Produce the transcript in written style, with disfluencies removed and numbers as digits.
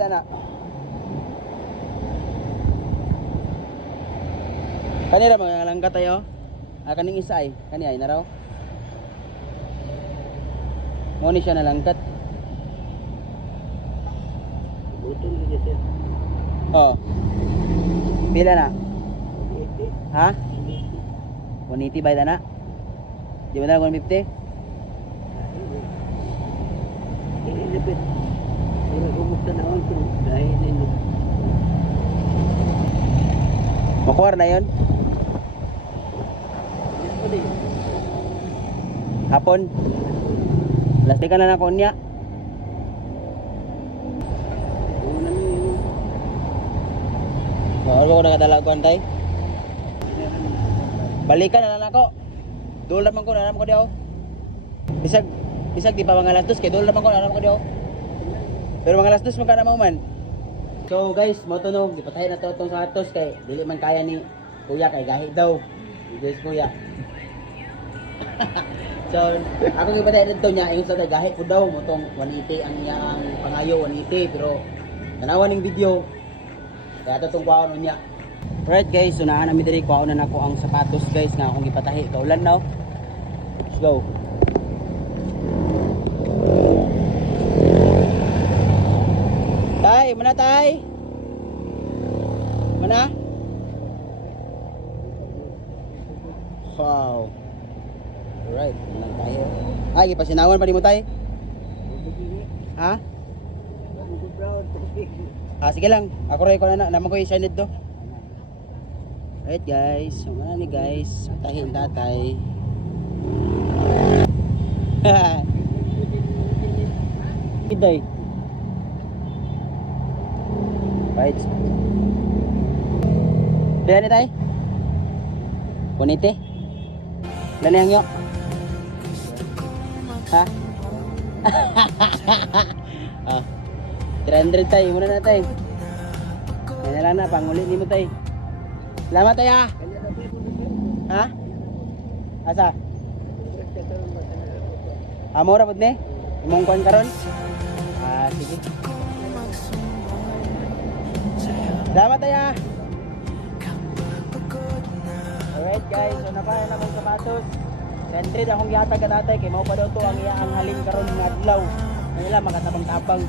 bayad ana. Kanira mga langkat tayo. Kaning isa ay, kani ay na raw. Mo ni siya na langkat. Butol niya siya. Oh. Pila na? Ha? 180 bayad ana. Di ba na 150? Ini lebih. Wala kumusta na ako dahil nino. Makuha na yun? Hapon? Lasti ka na ko niya? Una na yun. Bago ko nakadala ko antay? Balikan na lang ako. Doon naman ko, nalam ko di ako. Bisag di pa mga alas 2, kaya doon naman ko, nalam ko di ako. Pero mga alas 2 magkana mo man. So guys, motunog, ipatay na to itong sa atos kay dili man kaya ni kuya kay gahi daw. Guys kuya. So, ako ipatay dito niya, ingon sa kay gahi ko daw, motong 180 ang iyang pangayo, 180. Pero, tanawan ng video, kaya ito itong kwaon niya. Alright guys, so naan namin diri kwaon na nako ang sapatos guys nga akong ipatahi. Kaulan now. Let's go. Tay, mana tay? Mana? Wow. Alright, lang tayo. Ay, ipasinawan pa ni mo tay? Ha? Sige lang. Ako rin ko na naman ko i-send do. Alright guys, so mana ni guys, tahin tatay. Iday. Right. Dila ni tay? Bonite? Dala yang yok? Ha? Ah. 300 tay, muna na tay. Yan lang na, pangulit ni mo tay. Salamat tay ha. Ha? Asa? Amo ra pud ni? Imong kuan karon? Sige. Salamat tay ha. Alright guys, so napaya na akong sapatos. 100 akong gihatag ka tatay kay mao pa daw to ang iyang halin karon nga adlaw. Nila makatabang-tabang.